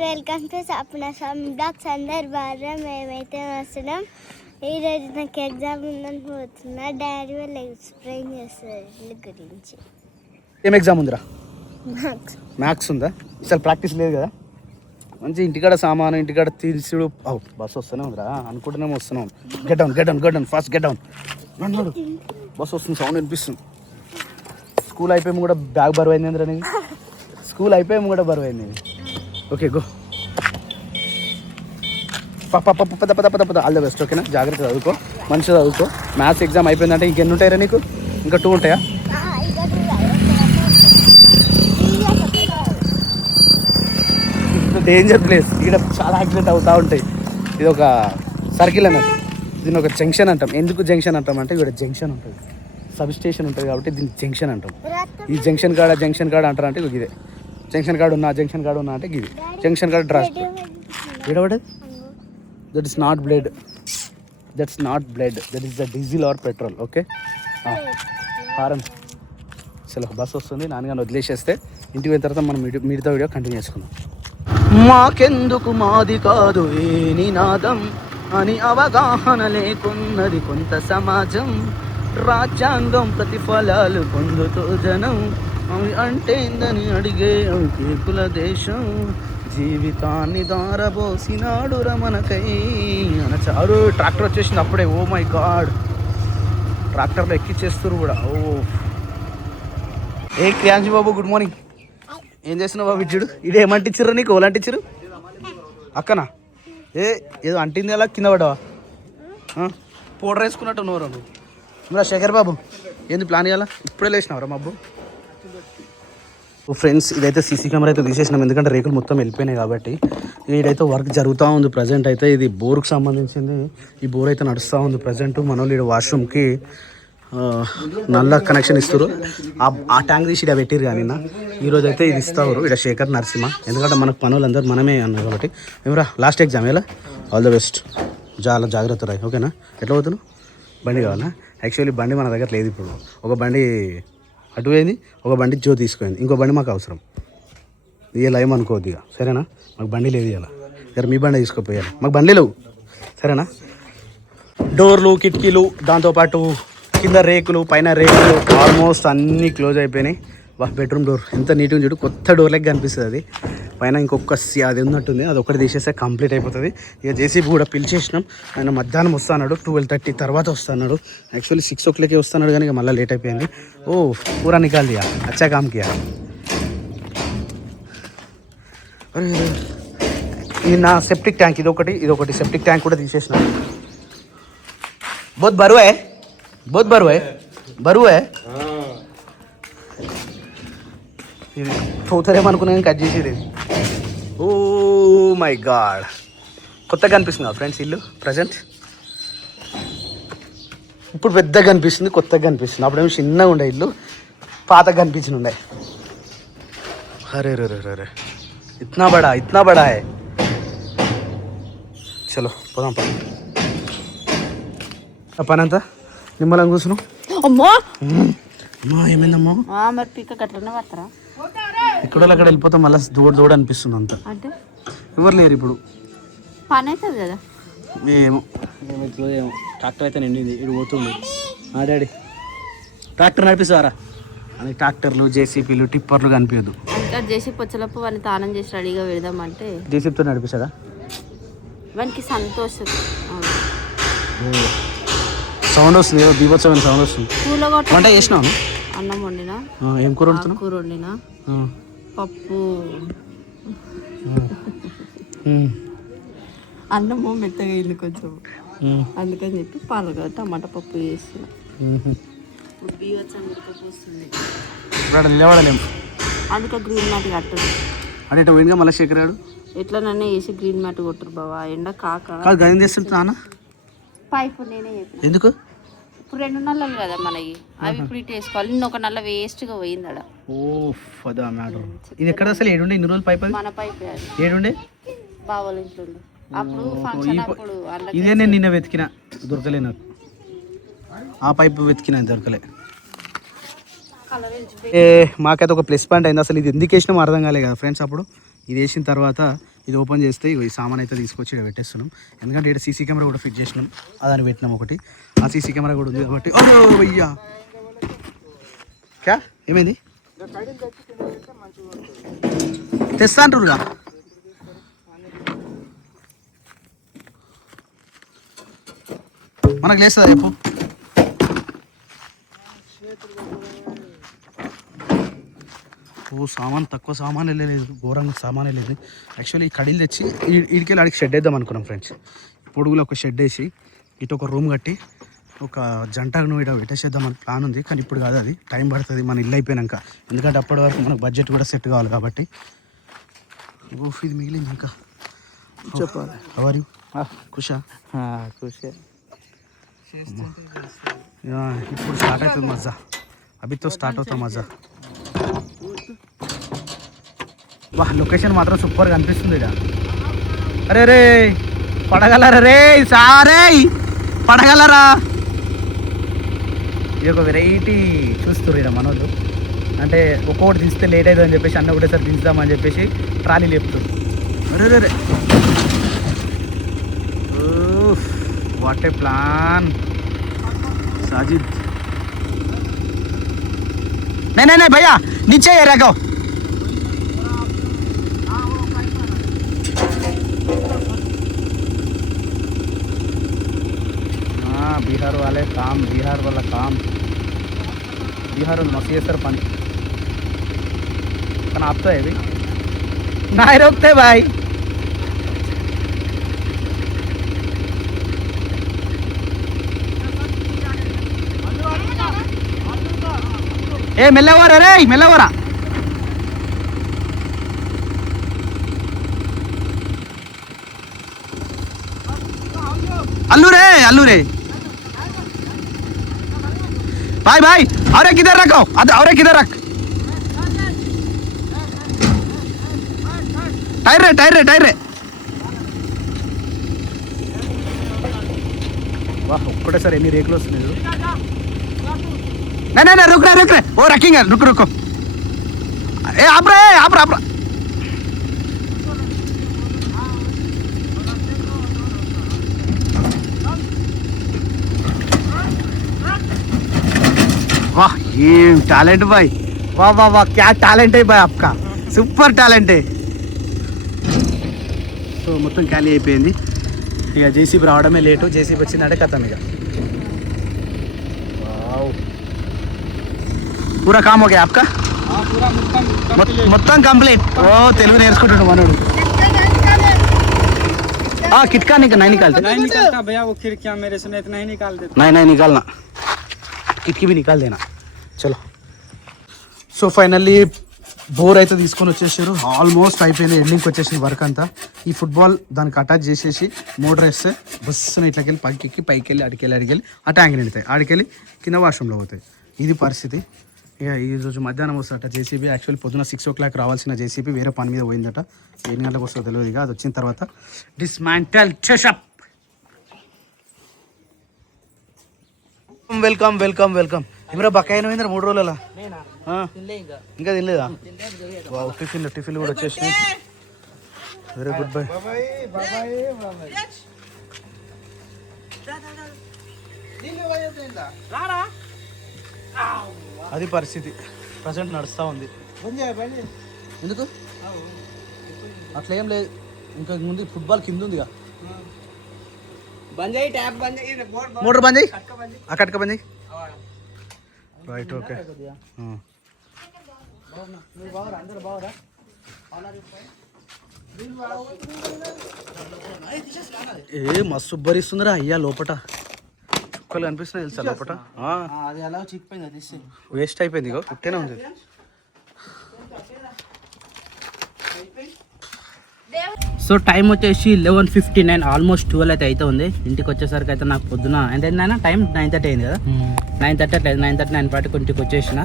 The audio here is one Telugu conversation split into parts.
Welcome to Sapna blogs. అందరు బాగా మేమైతే వస్తున్నాం. ఈరోజు నాకు ఎగ్జామ్ ఉందని పోతున్నా. డాడీ వాళ్ళు ఎక్స్ప్లెయిన్ చేస్తారు ఇల్లు గురించి. ఏం ఎగ్జామ్ ఉందిరా? మ్యాథ్స్ ఉందా? అసలు ప్రాక్టీస్ లేదు కదా. మంచి ఇంటికాడ సామాను ఇంటికాడ తీసుడు. బస్సు వస్తూనే ఉందిరా, అనుకుంటున్నాము వస్తున్నాం. Get down fast get down. నన్ను బస్సు వస్తుంది, సౌండ్ వినిపిస్తుంది. స్కూల్ అయిపోయి కూడా బ్యాగ్ బరువు అయింది అందరూ. స్కూల్ అయిపోయి కూడా బరువు అయింది. Okay go. పద ఆల్ ద బెస్ట్. ఓకేనా? జాగ్రత్త చదువుకో, మంచిగా చదువుకో. మ్యాథ్స్ ఎగ్జామ్ అయిపోయిందంటే ఇంకెన్ని ఉంటాయరా నీకు? ఇంకా 2 ఉంటాయా? Danger place. ఇక్కడ చాలా యాక్సిడెంట్ అవుతూ ఉంటాయి. ఇది ఒక సర్కిల్ అన్నట్టు. దీన్ని ఒక జంక్షన్ అంటాం. ఎందుకు జంక్షన్ అంటాం అంటే ఇక్కడ జంక్షన్ ఉంటుంది, సబ్ స్టేషన్ ఉంటుంది కాబట్టి దీన్ని జంక్షన్ అంటాం. ఈ జంక్షన్ కాడ అంటారు అంటే ఇదే జంక్షన్ కాడ ఉన్నా అంటే ఇది జంక్షన్ కాడ డ్రాస్ ఏడవడది. That is not blood, that is the diesel or petrol. Okay, horn. అసలు బస్ వస్తుంది, నాన్నగారిని వదిలేసేస్తే ఇంటికి పోయిన తర్వాత మనం మిగతా వీడియో కంటిన్యూ చేసుకుందాం. మాకెందుకు మాది కాదు ఏ నినాదం అని అవగాహన లేకున్నది కొంత సమాజం. రాజ్యాంగం ప్రతిఫలాలు పొందుతూ జనం అవి అంటేందని అడిగే కేకుల దేశం. జీవితాన్ని దారబోసినాడు రమణకై అనచారు. ట్రాక్టర్ వచ్చేసింది అప్పుడే. ఓ మై గాడ్, ట్రాక్టర్లో ఎక్కిచ్చేస్తారు కూడా. ఓ ఏ క్రియాంశి బాబు, గుడ్ మార్నింగ్. ఏం చేస్తున్నావు బాబు? ఇచ్చుడు ఇది ఏమంటిచ్చిర్రు నీకు? ఓలు అంటిచ్చిరు అక్కనా? ఏదో అంటింది అలా కింద పడ్డావా? పౌడర్ వేసుకున్నట్టు నువ్వు నువ్వు. మరి శేఖర్ బాబు ఏంది ప్లాన్ ఇవ్వాలా? ఇప్పుడే లేచినావరా మబ్బు? ఫ్రెండ్స్, ఇదైతే సీసీ కెమెరా అయితే తీసేసినాం, ఎందుకంటే రేకులు మొత్తం వెళ్ళిపోయినాయి కాబట్టి. ఇదైతే వర్క్ జరుగుతూ ఉంది ప్రజెంట్ అయితే. ఇది బోర్కు సంబంధించింది. ఈ బోర్ అయితే నడుస్తూ ఉంది ప్రజెంట్. మనోళ్ళు ఇక్కడ వాష్రూమ్కి నల్ల కనెక్షన్ ఇస్తారు. ఆ ట్యాంక్ తీసి ఇక్కడ పెట్టిరు కానీ ఈరోజు అయితే ఇది ఇస్తారు ఇక్కడ శేఖర్ నరసింహ. ఎందుకంటే మనకు పనులు అందరూ మనమే అన్నారు కాబట్టి. ఏమరా లాస్ట్ ఎగ్జామ్ ఎలా? All the best. చాలా జాగ్రత్త రాయి. ఓకేనా? ఎట్లా పోతున్నావు? బండి కావాలా? యాక్చువల్లీ బండి మన దగ్గర లేదు ఇప్పుడు. ఒక బండి అటు పోయింది, ఒక బండి జో తీసుకుపోయింది, ఇంకో బండి మాకు అవసరం. ఇవాళ ఏమనుకోవద్దు ఇక, సరేనా? మాకు బండి లేదు ఇవాళ. సరే మీ బండి తీసుకుపోయాలి, మాకు బండి లేవు, సరేనా? డోర్లు, కిటికీలు, దాంతోపాటు కింద రేకులు, పైన రేకులు ఆల్మోస్ట్ అన్నీ క్లోజ్ అయిపోయినాయి. బెడ్రూమ్ డోర్ ఎంత నీట్గా చూడు, కొత్త డోర్ లెక్క కనిపిస్తుంది. అది పైన ఇంకొక అది ఉన్నట్టుంది, అది ఒకటి తీసేస్తే కంప్లీట్ అయిపోతుంది. ఇక జేసీబీ కూడా పిలిచేసినాం. ఆయన మధ్యాహ్నం వస్తున్నాడు, 12:30 తర్వాత వస్తున్నాడు. యాక్చువల్లీ 6 o'clock వస్తున్నాడు కానీ ఇక మళ్ళీ లేట్ అయిపోయింది. ఓ పూరా నికాల్ దియా, అచ్చా కామ్ కియా. ఇది నా సెప్టిక్ ట్యాంక్, ఇదొకటి సెప్టిక్ ట్యాంక్ కూడా తీసేసిన. बहुत బరువు है ఇది పోతారేమనుకున్నా కట్ చేసేది. ఓ మై గాడ్, కొత్తగా కనిపిస్తుంది ఫ్రెండ్స్ ఇల్లు ప్రజెంట్. ఇప్పుడు పెద్దగా కనిపిస్తుంది, కొత్తగా కనిపిస్తుంది. అప్పుడేమో చిన్నగా ఉండే ఇల్లు, పాతగా కనిపించి ఉండే. అరే రే రే రే, ఇట్నా బడా హై. చలో పోదాం. పని అంతా నిమ్మలం కూర్చున్నాం. అమ్మా ఏమైందమ్మా? మరి పీక గట్లనే పడతారా? ఇక్కడ అక్కడ వెళ్ళిపోతాం, మళ్ళీ దూడ అనిపిస్తుంది అంత. అంటే ఎవరు లేరు ఇప్పుడు, పని అవుతుంది కదా. ఏమో ట్రాక్టర్ అయితే నిండింది, ఇటు పోతుంది. డాడీ ట్రాక్టర్ నడిపిస్తారా అని? ట్రాక్టర్లు, జేసీపీలు, టిప్పర్లు కనిపించదు. ఇంకా జేసీ పొచ్చలప్పు వాడిని తానం చేసి రెడీగా వెళ్దామంటే జేసీపీతో నడిపిస్తాడా? వానికి సంతోషం. సౌండ్ వస్తుంది, ఏదో దీపోత్సవం సౌండ్ వస్తుంది. వంట చేసినావు? అన్నం వండినా. ఏం కూర వండుతున్నావు? కూర వండినా, పప్పు. అన్నము మెత్తగా ఇల్లు కొంచెం, అందుకని చెప్పి పాలగా టమాటా పప్పు చేస్తున్నా. ఉడకపోస్తుంది, అందుకే గ్రీన్ మ్యాట్ కట్టదు. అంటే పోయిందిగా మళ్ళీ శేఖరాడు ఎట్లా నన్నే వేసి గ్రీన్ మ్యాట్ కొట్టరు బాబా. ఎండ కాక గది చేస్తుంటా పైపు నేనే చెప్పిన. ఎందుకు? ఇప్పుడు 2 నల్లలు కదా మనకి, అవి ఇప్పుడు ఇటు వేసుకోవాలి. నిన్న ఒక నల్ల వేస్ట్గా పోయింది అడ. ఓ ఫదా మ్యాటర్. ఇది ఎక్కడ అసలు? ఏడుండే ఇన్ని రోజులు పైపు? మన పైపు ఏడుండే? బావాల ఇంట్లో అప్పుడు ఫంక్షన్ అప్పుడు. ఇదే నేను నిన్న వెతికిన, దొరకలే నాకు. ఆ పైపు వెతికిన, దొరకలే. మాకైతే ఒక ప్లస్ పాయింట్ అయింది. అసలు ఇది ఎందుకు వేసినామో అర్థం కాలే కదా ఫ్రెండ్స్. అప్పుడు ఇది వేసిన తర్వాత ఇది ఓపెన్ చేస్తే ఇగో ఈ సామాన్ అయితే తీసుకొచ్చి ఇక్కడ పెట్టేస్తున్నాం. ఎందుకంటే ఇక్కడ సీసీ కెమెరా కూడా ఫిట్ చేసినాం, అదని పెట్టినాం ఒకటి. ఆ సీసీ కెమెరా కూడా ఉంది కాబట్టి. ఓ భయ్యా క్యా ఏమైంది తెస్తా అంటారుగా. మనకు లేస్తుందా చెప్పు. ఓ సామాన్ తక్కువ సామాన్ వెళ్ళలేదు, ఘోరంగా సామాన్ వెళ్ళేది. యాక్చువల్లీ ఈ కడీలు తెచ్చి ఈడికెళ్ళి ఆడికి షెడ్ వేద్దాం అనుకున్నాం ఫ్రెండ్స్. పొడుగులో ఒక షెడ్ వేసి ఇటు ఒక రూమ్ కట్టి ఒక జంటను ఇక్కడ పెట్టేసేద్దాం అని ప్లాన్ ఉంది. కానీ ఇప్పుడు కాదు, అది టైం పడుతుంది మన ఇల్లు అయిపోయాక. ఎందుకంటే అప్పటి వరకు మనకు బడ్జెట్ కూడా సెట్ కావాలి కాబట్టి. ఓఫ్ ఇది మిగిలింది ఇంకా చెప్పాలి. ఎవరు ఖుషా ఖుషి ఇప్పుడు స్టార్ట్ అవుతుంది మజా. అభితో స్టార్ట్ అవుతా మజా. వా లొకేషన్ మాత్రం సూపర్గా అనిపిస్తుంది ఇక. అరే రే పడగలరా రే సారే పడగలరా. ఇది ఒక వెరైటీ చూస్తుర్రు ఇక్కడ మనోళ్ళు. అంటే ఒక్కొక్కటి దించితే లేట్ అవుతుంది అని చెప్పేసి అన్న ఒకటేసారి దించుదామని చెప్పేసి ట్రాలీ లేపుతుంది. అరే రే రే వాట్ ఏ ప్లాన్ साजिद नहीं भैया नीचे ही रखो. हाँ बिहार वाले काम, बिहार वाला काम, बिहार वाला मसीह सरपंच kan आप तो है भी नहीं रोकते भाई. ఏ మెల్లవరా రే మెల్లవరా. अल्लू रे भाई भाई और एक इधर रखो, और एक इधर रख. टायर रे वाह ఒక్కటే సార్ ఎన్ని రేకులు వస్తున్నాయి. नहीं रुक रहे वो रखेंगे. रुको ए आप रहा वाह ये टैलेंट भाई. वाह क्या टैलेंट है भाई आपका, సూపర్ టాలెంట్. సో మొత్తం ఖాళీ అయిపోయింది. ఇక జేసీబీ రావడమే లేటు. జేసీబీ వచ్చిందంటే కథం ఇక. पूरा काम हो गया आपका? हाँ पूरा మొత్తం కంప్లీట్. ఓ తెలుగు నేర్చుకుంటాడు మనోడు. किटका नहीं निकालते. नहीं निकलता भैया वो खिड़कियाँ मेरे से इतना ही निकाल देते. नहीं निकालना, किटकी भी निकाल देना. चलो సో ఫైనల్లీ బోర్ అయితే తీసుకొని వచ్చేసారు. ఆల్మోస్ట్ అయిపోయింది, ఎండింగ్కి వచ్చేసింది వర్క్ అంతా. ఈ ఫుట్బాల్ దానికి అటాచ్ చేసేసి మోటార్ వేస్తే బస్సుని ఇట్లకెళ్ళి పైకి వెళ్ళి అడికెళ్ళి ఆ ట్యాంక్ నిండుతాయి. ఆడికెళ్ళి కింద వాష్రూమ్లో పోతాయి. ఇది పరిస్థితి. ఇక ఈరోజు మధ్యాహ్నం వస్తుందట జేసీబీ. యాక్చువల్లీ పొద్దున 6 o'clock రావాల్సిన జేసీబీ వేరే పని మీద పోయిందట. 7 గంటలకు వస్తుందో తెలియదు. ఇక అది వచ్చిన తర్వాత డిస్మాంటల్ చెషప్. వెల్కమ్ ఇమరా బకాయిన పోయిందా 3 రోజుల? ఇంకా తినలేదా? టిఫిన్లు కూడా వచ్చేసినాయి. Very good bye. అది పరిస్థితి ప్రజెంట్ నడుస్తూ ఉంది. ఎందుకు అట్లా ఏం లేదు, ఇంకా ముందు ఫుట్బాల్ కింద ఉందిగా. మోటార్ బంద్ చేయి, ఆ కట్క బంద్ చేయి. Right okay. ఏ మస్తు భరిస్తుందిరా అయ్యా. లోపట చుక్కలు కనిపిస్తున్నాయి తెలుసా లోపట. వేస్ట్ అయిపోయింది, ఇగో ఉట్టేనే ఉంది. సో టైం వచ్చేసి 11:59, ఆల్మోస్ట్ 12 అయితే అవుతుంది. ఇంటికి వచ్చేసరికి అయితే నాకు పొద్దున ఎంతైందైనా టైం 9:30 అయింది కదా. 9:30 అట్లేదు, 9:30, 9:40 ఇంటికి వచ్చేసిన.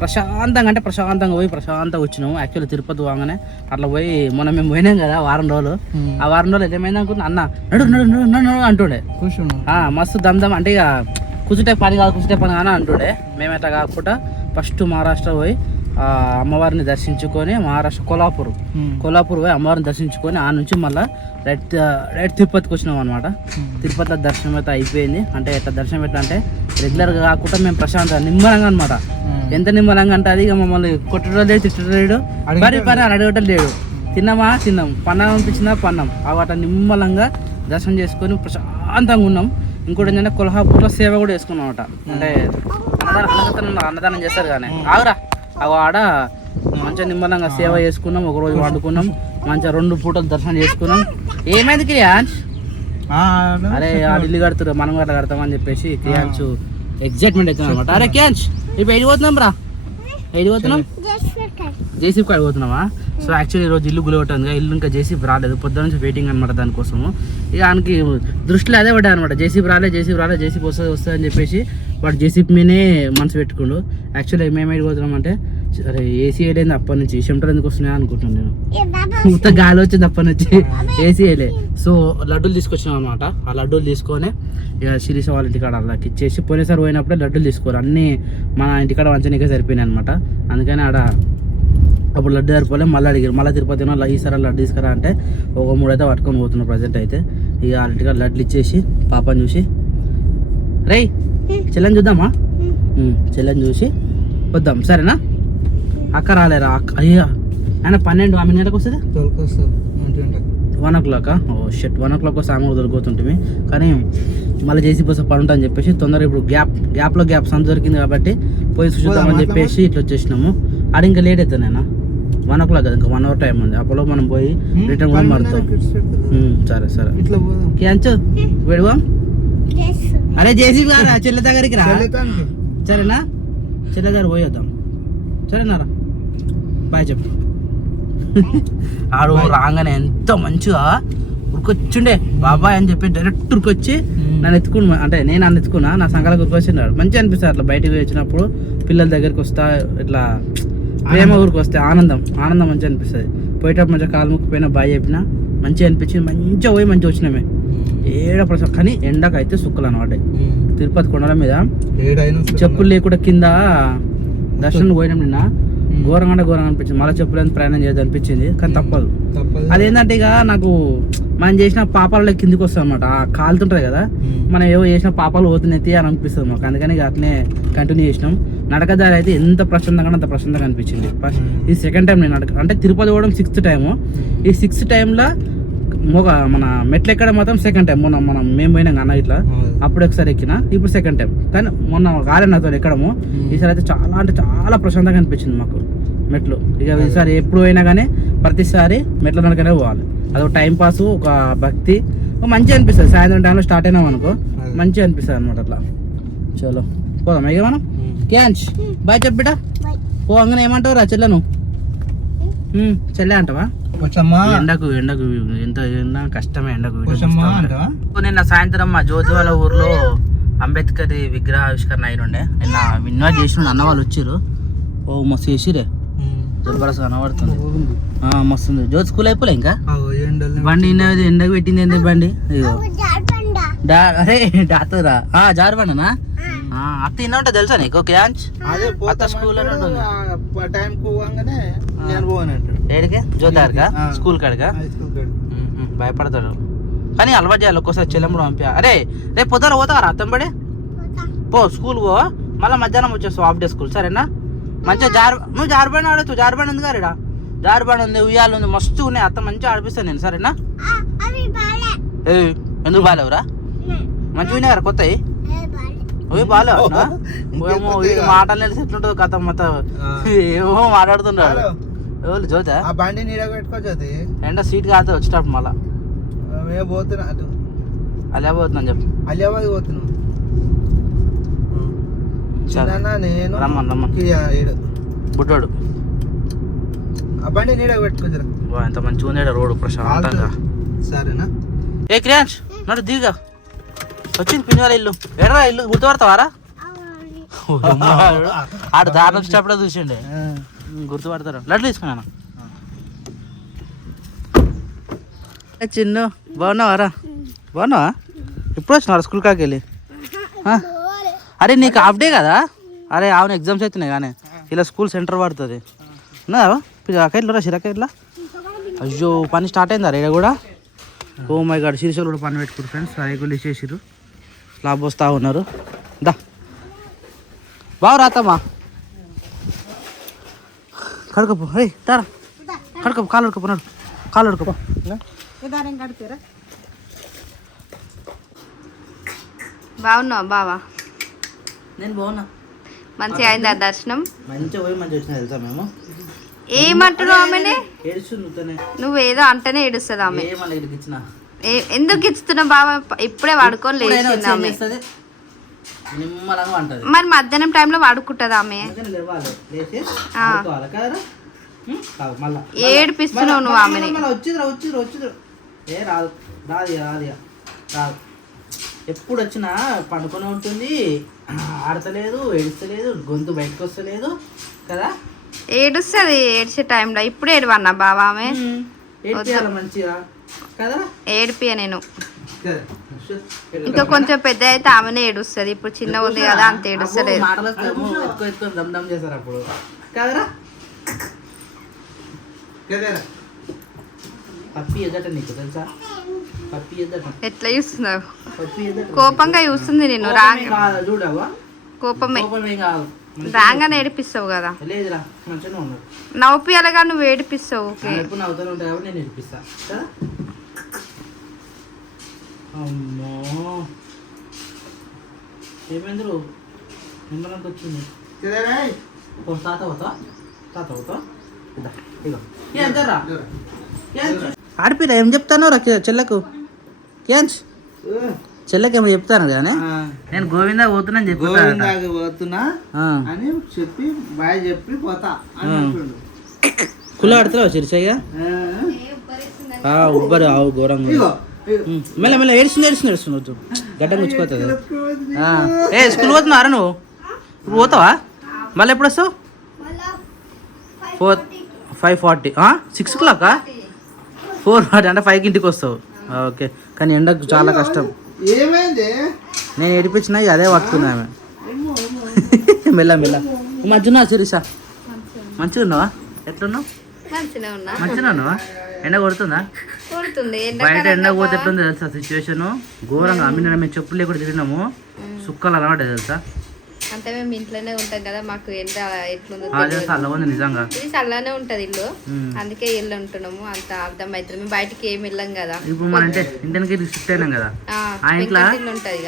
ప్రశాంతంగా పోయి ప్రశాంతంగా వచ్చినాము. యాక్చువల్లీ తిరుపతి పోగానే అట్లా పోయి మొన్న మేము పోయినాం కదా వారం రోజులు. ఆ వారం రోజులు ఏమైంది అనుకున్నా, అన్న నడు అంటుండే. మస్తు దమ్దం అంటే ఇక కూర్చుంటే పని కాదు అని అంటుండే. మేము ఎట్లా కాకుండా ఫస్ట్ మహారాష్ట్ర పోయి అమ్మవారిని దర్శించుకొని మహారాష్ట్ర కొల్హాపూర్ పోయి అమ్మవారిని దర్శించుకొని ఆ నుంచి మళ్ళీ రైట్ తిరుపతికి వచ్చినాం అనమాట. తిరుపతిలో దర్శనం అయితే అయిపోయింది. అంటే ఎట్లా దర్శనం ఎట్లా అంటే రెగ్యులర్గా కాకుండా మేము ప్రశాంతంగా నిమ్మలంగా అనమాట. ఎంత నిమ్మలంగా అంటే అది ఇక మమ్మల్ని కొట్టడం లేదు, తిట్టడం లేడు, పని అడగటం లేడు. తిన్నాం, పన్నాం అనిపించిందా పన్నాం. అట్లా నిమ్మలంగా దర్శనం చేసుకొని ప్రశాంతంగా ఉన్నాం. ఇంకోటి ఏంటంటే కొల్హాపూర్లో సేవ కూడా వేసుకున్నాం అనమాట. అంటే అన్నదానం చేస్తారు కానీ ఆగరా ఆడ మంచిగా నిమ్మలంగా సేవ చేసుకున్నాం. ఒకరోజు వండుకున్నాం, మంచిగా 2 పూటలు దర్శనం చేసుకున్నాం. ఏమైంది క్రియాన్స్? అరే ఆడు ఇల్లు కడుతున్నారు, మనం గట్లా కడతామని చెప్పేసి క్రియాన్స్ ఎగ్జైట్మెంట్ అవుతున్నాం అనమాట. అరే క్రియాన్స్ ఇప్పుడు ఎడిపోతున్నాం రా, ఎడిపోతున్నాం జేసీబీ కాడ పోతున్నావా? సో యాక్చువల్లీ ఈరోజు ఇల్లు గులగొట్టాను, ఇల్లు ఇంకా జేసీబీ రాలేదు, పొద్దున్న నుంచి వెయిటింగ్ అనమాట దానికోసము. ఇక ఆయనకి దృష్టిలో అదే పడ్డా అనమాట, జేసీబీ రాలే జేసీబీ వస్తుంది అని చెప్పేసి వాడు జేసీబీ మీనే మనసు పెట్టుకుండు. యాక్చువల్లీ మేము ఎడిపోతున్నాం అంటే అరే ఏసీ వేయలేదు అప్పటి నుంచి, చెమటలు ఎందుకు వస్తున్నాయా అనుకుంటున్నాను నేను. మొత్తం గాలి వచ్చింది అప్పటి నుంచి, ఏసీ వేయలే. సో లడ్డూలు తీసుకొచ్చినాం అనమాట. ఆ లడ్డూలు తీసుకొని ఇక శిరీష వాళ్ళ ఇంటికాడ అలాకి ఇచ్చేసి పోయినసారి పోయినప్పుడే లడ్డూలు తీసుకోరు, అన్నీ మన ఇంటికాడ మంచిగా సరిపోయినాయి అనమాట. అందుకని ఆడ అప్పుడు లడ్డు సరిపోలే, మళ్ళీ అడిగారు మళ్ళీ తిరుపతి ఈసారి లడ్డు తీసుకురా అంటే ఒక 3 అయితే పట్టుకొని పోతున్నాం ప్రజెంట్ అయితే. ఇక వాళ్ళ ఇంటికాడ లడ్డులు ఇచ్చేసి పాపని చూసి రేయ్ చెల్లని చూద్దామా, చెల్లని చూసి వద్దాం సరేనా? అక్క రాలేరా? అయ్యా ఆయన 12 ఆమె గంటలకు వస్తుంది, 1 o'clock. ఓ షెట్ 1 o'clock వస్తే ఆమె దొరుకుతుంటుంది. కానీ మళ్ళీ చేసి పోసే పని ఉంటుంది అని చెప్పేసి తొందరగా ఇప్పుడు గ్యాప్లో సంత దొరికింది కాబట్టి పోయి చూద్దామని చెప్పేసి ఇట్లా వచ్చేసినాము. అది ఇంకా లేట్ అవుతుంది నేను 1 o'clock కదా, ఇంకా 1 hour టైం ఉంది. అప్పుడు మనం పోయి రిటర్న్ కూడా మారుతాం. సరే క్యాంచు వెడువా. అరే జేసీబీ కారా, చెల్లె దగ్గరికి రా సరేనా? చెల్లె దగ్గర పోయి వద్దాం సరేనారా? బాయ్ చెప్పు. ఆడు రాగానే ఎంత మంచిగా ఉరికొచ్చిండే బాబాయ్ అని చెప్పి డైరెక్ట్ ఉరికొచ్చి నన్ను ఎత్తుకున్నా, అంటే నేను నన్ను ఎత్తుకున్నా, నా సంఘాలకు ఉరికొచ్చినాడు. మంచిగా అనిపిస్తుంది అట్లా బయటకు వచ్చినప్పుడు పిల్లల దగ్గరికి వస్తా, ఇట్లా ప్రేమ ఊరికి వస్తే ఆనందం మంచిగా అనిపిస్తుంది. పోయేటప్పుడు మంచిగా కాలు ముక్కిపోయినా బాయ్ చెప్పినా మంచిగా అనిపించింది. మంచిగా పోయి మంచిగా వచ్చినామే. కానీ ఎండకైతే సుక్కలు అనమాట. తిరుపతి కొండల మీద చెప్పులు లేకుండా కింద దర్శనం పోయినాం నిన్న, ఘోరంగా అనిపించింది. మళ్ళీ చెప్పులేదు ప్రయాణం చేయదు అనిపించింది, కానీ తప్పదు. అదేంటంటే ఇక నాకు మనం చేసిన పాపాలలో కిందికి వస్తాం అనమాట. ఆ కాలుతుంటుంది కదా, మనం ఏవో చేసిన పాపాలు పోతున్నాయి అని అనిపిస్తుంది మాకు. అందుకని ఇక అట్లనే కంటిన్యూ చేసినాం. నడకదారి అయితే ఎంత ప్రశాంతంగా అంత ప్రశాంతంగా అనిపించింది. ఇది 2nd టైం నేను అంటే తిరుపతి పోవడం 6th టైము. ఈ 6th టైంలో మన మెట్లు ఎక్కడం మాత్రం 2nd టైం. మనం మేము పోయినాం అన్న ఇట్లా, అప్పుడు ఒకసారి ఎక్కిన, ఇప్పుడు 2nd టైం. కానీ మొన్న గాలి నాతో ఎక్కడము. ఈసారి అయితే చాలా అంటే చాలా ప్రశాంతంగా అనిపించింది మాకు మెట్లు. ఇక ఈసారి ఎప్పుడు పోయినా కానీ ప్రతిసారి మెట్ల నడకనే పోవాలి. అదొక టైం పాస్, ఒక భక్తి, మంచిగా అనిపిస్తుంది. సాయంత్రం టైంలో స్టార్ట్ అయినాం అనుకో మంచిగా అనిపిస్తుంది అనమాట. అట్లా చలో పోదాం ఇక మనం. క్యాన్స్ బాయ్ చెప్పిట పో. అంగనే ఏమంటావు రా చెల్లెను? చెల్లె అంటావా? ఎండకు ఎంత కష్టమే ఎండకు. నిన్న సాయంత్రం మా జ్యోతి వాళ్ళ ఊర్లో అంబేద్కర్ విగ్రహ ఆవిష్కరణ అయినుండే. నిన్న ఇన్వైట్ చేసిన అన్న వాళ్ళు వచ్చారు. ఓ మస్తు చేసిరే, జబర్దస్త్ కనబడుతుంది, మస్తుంది. జ్యోతి స్కూల్ అయిపోలే ఇంకా బండి ఎండకు పెట్టింది ఏంది బండి? అరే డాతరా జారుబండనా? అత్త ఇన్న ఉంటా తెలుసా నీకు? క్యాంచ్ అత్త స్కూల్ ఏడికే జ్యోతారుగా స్కూల్ కాడుగా భయపడతాడు. కానీ అలవాటు చేయాలి ఒక్కోసారి చెల్లెమ్మడు పంపా. అరే రేపు పొద్దున పోతారా అత్తంబడి? పో స్కూల్ పో, మళ్ళీ మధ్యాహ్నం వచ్చేస్తావు హాఫ్ డే స్కూల్ సరేనా? మంచిగా నువ్వు జారుబండి ఆడతావు. జారుబండి ఉంది కదా, జారుబండి ఉంది, ఉయ్యాలు ఉంది, మస్తు ఉన్నాయి. అత్త మంచిగా ఆడిపిస్తాను నేను సరేనా? ఎందుకు బాగాలేవురా? మంచిగా ఉన్నాయి కదా కొత్తవి. ఓ బాగాలేవు మాటలు తెలిసి ఎట్లుంటుంది కథ మొత్తం. ఏమో మాట్లాడుతున్నాడు. ఎవరు జ్యోతి? బండి నీడ పెట్టుకోవచ్చు, ఎండ సీట్ కాదు వచ్చేటప్పుడు మళ్ళా పోతున్నా అలా పోతున్నాను చెప్పు. అలియాబాద్ పోతున్నాం. నేను రమ్మని బుడ్డాడు ఆ బండి నీడ పెట్టుకోవచ్చు. ఎంత మంచిగా ఉంది రోడ్డు ప్రశాంతంగా. సరేనా? ఏ క్రియాంష్ నడు దిగా వచ్చింది పిన్నివాళ్ళ ఇల్లు. ఎడరా ఇల్లు గుర్తుపడతావారా? ఆడు దారిలో వచ్చేటప్పుడే చూసిండే, గుర్తుపడతారు. లడ్లు తీసుకున్నాను. చిన్ను బాగున్నావారా? బాగున్నావా? ఎప్పుడు వచ్చినారా స్కూల్ కాకి వెళ్ళి? అరే నీకు హాఫ్ డే కదా? అరే అవును ఎగ్జామ్స్ అవుతున్నాయి కానీ ఇలా స్కూల్ సెంటర్ పడుతుంది నా అక్కట్లా సిరకట్లా అయ్యో పని స్టార్ట్ అయిందా రేడ కూడా ఓ మై గాడ్ శిరీషలు కూడా పని పెట్టుకురు ఫ్రెండ్స్ రేకులు ఇచ్చేసారు స్లాబ్ వస్తూ ఉన్నారు దా బాగా రాతమ్మా కడుకోపో రే తారా కడుకోపో కాలు అడుకోపో నాడు కాలు అడుకోపో బాగున్నావా బావా? నేను బాగున్నా మంచిగా అయిందా దర్శనం? మంచిగా పోయి మంచిగా వచ్చినా తెలుసా మేము ఏమంటున్నావు ఆమెనే? ఏడుస్తుంది నువ్వేదో అంటేనే ఏడుస్తుంది ఆమె. ఏమన్నా ఇక్కడికి ఇచ్చిన ఎందుకు ఇస్తున్నావు బావ? ఇప్పుడే పడుకొని లేచింది ఆమె. నిమ్మలంగా అంటది మరి మధ్యాహ్నం టైంలో పడుకుంటుంది ఆమె. ఏడిపిస్తున్నావు నువ్వు ఆమెని. వచ్చిండ్రు ఏ రాదు రాదు రాదు రాదు ఎప్పుడు వచ్చినా పండుకొని ఉంటుంది, ఆడతలేదు, ఏడుస్తలేదు, గొంతు బయటకు వస్తలేదు కదా. ఏడుస్తుంది ఏడ్చే టైంలో. ఇప్పుడు ఏడవన్నా బావా ఆమె? ఏడ్చేయాలి మంచిగా కదా. ఏడిపియ నేను ఇంకా కొంచెం పెద్ద అయితే ఆమెనే ఏడుస్తుంది. ఇప్పుడు చిన్న ఉంది కదా అంత ఏడుస్తలేదు. ఎక్కువ దమ్ దమ్ చేస్తారు అప్పుడు కదరా. పప్పి ఎదట నీకు తెలుసా? పప్పి ఎదట ఎట్లా చూస్తున్నావు? పప్పి ఎదట కోపంగా చూస్తుంది నేను. రాగా చూడవా? కోపమే కోపమేం కాదు, రాగానే ఏడిపిస్తావు కదా. లేదురా మంచిగా ఉన్నాడు. నవ్వుపియాలగా నువ్వు ఏడిపిస్తావు. ఓకే ఎప్పుడు నవ్వుతూనే ఉంటాయి కాబట్టి నేను ఏడిపిస్తా కదా. అమ్మో ఏమైందిరు నిమ్మలంకి వచ్చింది. తాత అవుతా తాత అవుతా ఇగో ఎంతరా ఆడిపిరా ఏం చెప్తాను రా చెల్లకు ఏంచ్ చెల్లెకి ఏమో చెప్తాను కానీ నేను గోవిందా పోతున్నా అని గోవిందాకి పోతున్నా అని చెప్పి బాయ్ చెప్పి పోతా అని అంటుండు. కుల్ల ఆడుతున్నావు చిరుచయ్య ఉబ్బరు ఆవు ఘోరంగా ఇగో మెల్ల మెల్ల ఏడుస్తుంది గడ్డం గుచ్చిపోతుంది. ఏ స్కూల్ పోతున్నారా నువ్వు? ఇప్పుడు పోతావా? మళ్ళీ ఎప్పుడు వస్తావు? 5:40 6 o'clock 4:40 అంటే 5కి ఇంటికి వస్తావు. ఓకే కానీ ఎండకు చాలా కష్టం. ఏమైంది? నేను ఏడిపించినా అదే వస్తుంది ఆమె. మెల్ల మెల్ల మంచిగా శిరీష మంచిగా ఉన్నావా? ఎట్లున్నావు? మంచిగా ఉన్నావా? ఎండ కొడుతుందా? బయట ఎండ పోతే ఎట్లుంది తెలుసా సిచ్యువేషన్ ఘోరంగా. నిన్న మేము చెప్పులు లేకుండా తిరిగినాము, సుక్కలు అలవాటు తెలుసా. అంటే మేము ఇంట్లోనే ఉంటాం కదా, మాకు ఎండ ఎట్లుందో చల్లగా ఉంది నిజంగా. ఇది చల్లనే ఉంటది ఇల్లు, అందుకే ఇల్లు ఉంటున్నాము. అంత అర్థం అవుతుంది. మేము బయటకి ఏమి వెళ్ళాం కదా. ఇప్పుడు మన అంటే ఇంటికి షిఫ్ట్ అయినాం కదా, ఆ ఇంట్లో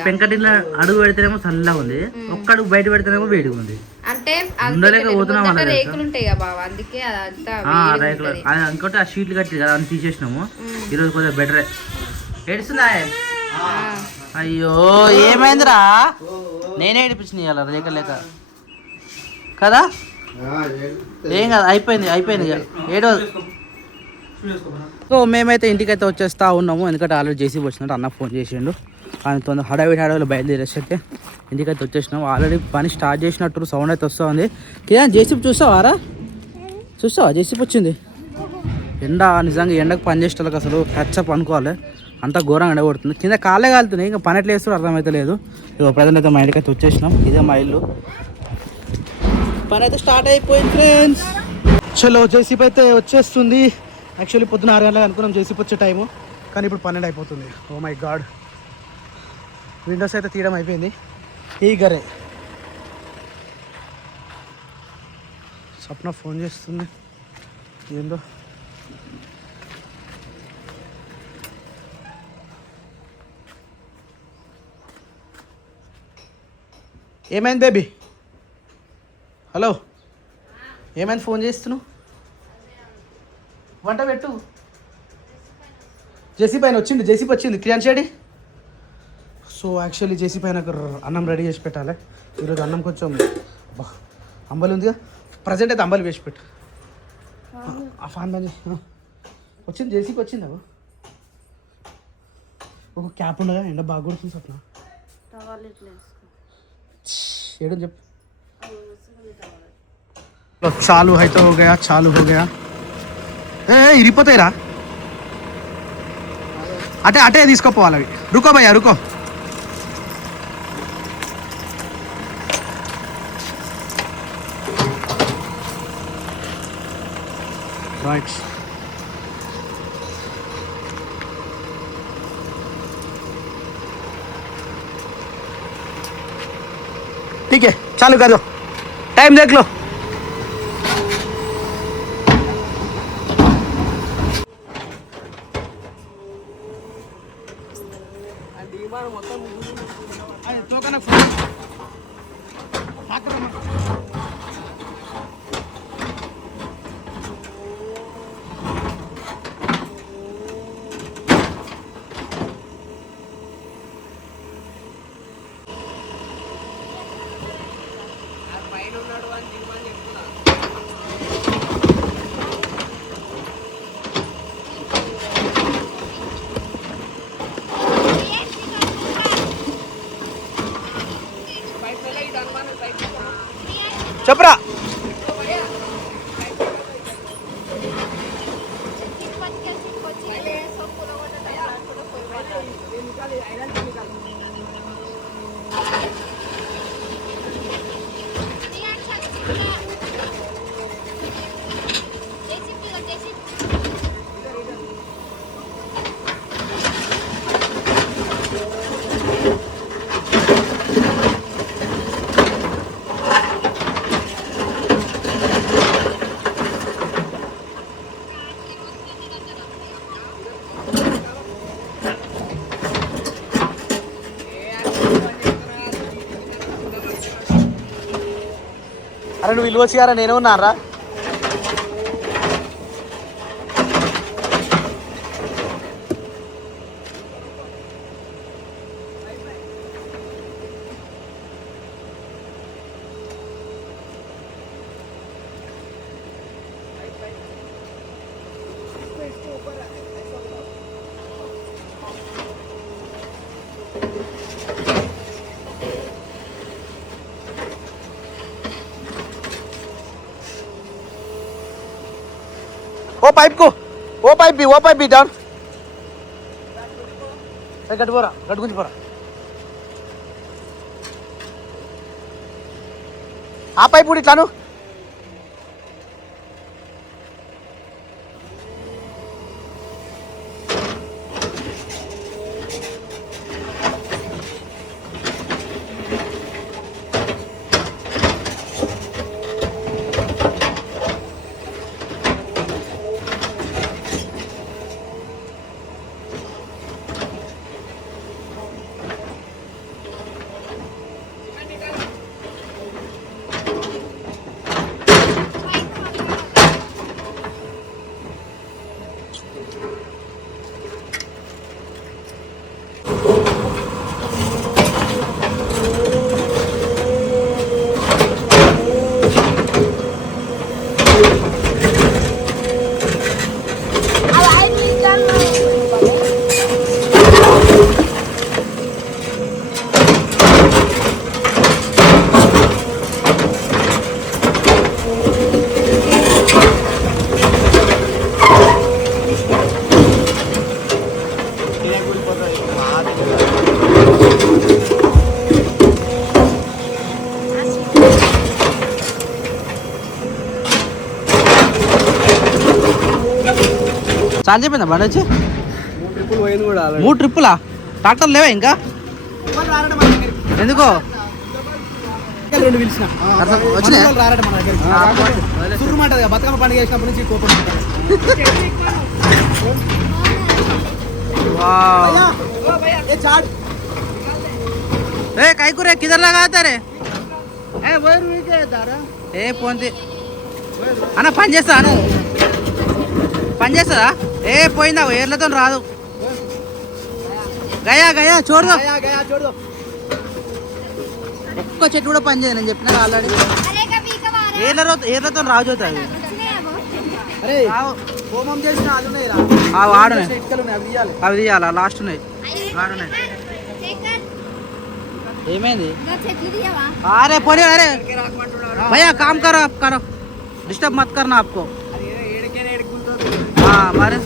పెంకటిలో అడుగు పెడితేనేమో చల్లగా ఉంది, ఒక్క అడుగు బయట పెడితేనేమో వేడిగా ఉంది. అంటే ఉండలేకపోతున్నాం. రేకులు ఉంటాయి కదా బాబా, అందుకే అదంతా రేకులు ఇంకోటి ఆ షీట్లు కట్టి కదా అని తీసేసినాము. ఈరోజు కొంచెం బెటరే. ఏడుస్తుందా? అయ్యో ఏమైందిరా? నేనే ఏడిపించిన ఇవాళ రేఖ లేక కదా. ఏం కాదు, అయిపోయింది ఏడో. సో మేమైతే ఇంటికైతే వచ్చేస్తా ఉన్నాము, ఎందుకంటే ఆల్రెడీ జేసీబీ వచ్చినట్టు అన్న ఫోన్ చేసిండు. ఆయన తొందర హడావిడి బయలుదేరేస్తే ఇంటికైతే వచ్చేసినాము. ఆల్రెడీ పని స్టార్ట్ చేసినట్టు సౌండ్ అయితే వస్తూ ఉంది. కిరణ్ జేసీబీ చూస్తావా? జేసీబీ వచ్చింది. ఎండ నిజంగా ఎండకు పని చేసేటోళ్ళకి అసలు టచ్అప్ అనుకోవాలి, అంతా ఘోరంగా ఎండగొడుతుంది. కింద కాళ్ళే కాలుతున్నాయి, ఇంకా పని ఎట్లా వేస్తారో అర్థమైతే లేదు. ఇక ప్రజెంట్ అయితే మా ఇంటికి అయితే వచ్చేసినాం. ఇదే మా ఇల్లు. పని అయితే స్టార్ట్ అయిపోయింది ఫ్రెండ్స్. చలో జేసీబీ అయితే వచ్చేస్తుంది. యాక్చువల్లీ పొద్దున 6 గంటలకు అనుకున్నాం జేసీబీ వచ్చే టైము, కానీ ఇప్పుడు 12 అయిపోతుంది. Oh my God. విండోస్ అయితే తీయడం అయిపోయింది. ఈ గరే స్వప్న ఫోన్ చేస్తుంది ఏందో. ఏమైంది బేబీ? హలో ఏమైంది? ఫోన్ చేస్తున్నావు? వంట పెట్టు. జేసీబీ పైన వచ్చింది క్రియాన్ షేడి. సో యాక్చువల్లీ జేసీబీ పైన అన్నం రెడీ చేసి పెట్టాలి. ఈరోజు అన్నం కొంచెం అంబలి ఉందిగా, ప్రజెంట్ అయితే అంబలి వేసి పెట్టు. ఆ ఫ్యాన్ బంద్ వచ్చింది. జేసీబీ వచ్చింది. అబ్బా ఒక క్యాప్ ఉండగా ఎండ బాగా కొడుతుంది. స్వప్న ఏడు చెప్పు. చాలు అయితే हो गया ఏ ఇరిపోతాయిరా. అటే తీసుకోపోవాలి అవి. రుకో భయ్యా రుకో. joints. ठीक है चालू कर दो टाइम देख लो चपरा అరే నువ్వు ఇల్లు వచ్చి నేను ఉన్నారా ओ पाइप भी डाउन गट गुंज पोरा आ पाइप उड़ी इట్లాను చాలు చెప్పిందా బండి వచ్చి 3 ట్రిప్పులు పోయింది కూడా 3 ట్రిప్పులా ట్రాక్టర్ లేవా ఇంకా ఎందుకో రెండు పిలిచిన వచ్చినాయి రారట మన దగ్గరికి సురుమాట బతుకమ్మ పండుగ చేసినప్పటి నుంచి కోపం ए काईकुरे किधर लगाता रे ए वो रुई के दारा ए పోంది అన్న పని చేస్తా అన్న పని చేస్తారా ఏ పోయిందా ఏర్లతో రాదు గయా గయా చూడదు గయా చూడదు ఒక్క చెట్టు కూడా పని చేయను నేను చెప్పినా ఆల్రెడీ ఏర్లతో రాజు అవుతుంది అరే హోమం చేసిన అది ఉన్నాయి రా వాడు అవి తీయాలా లాస్ట్ ఉన్నాయి వాడున్నాయి ఏమైంది अरे पोनी अरे भैया काम करो आप करो डिस्टर्ब मत करना आपको हाँ हमारे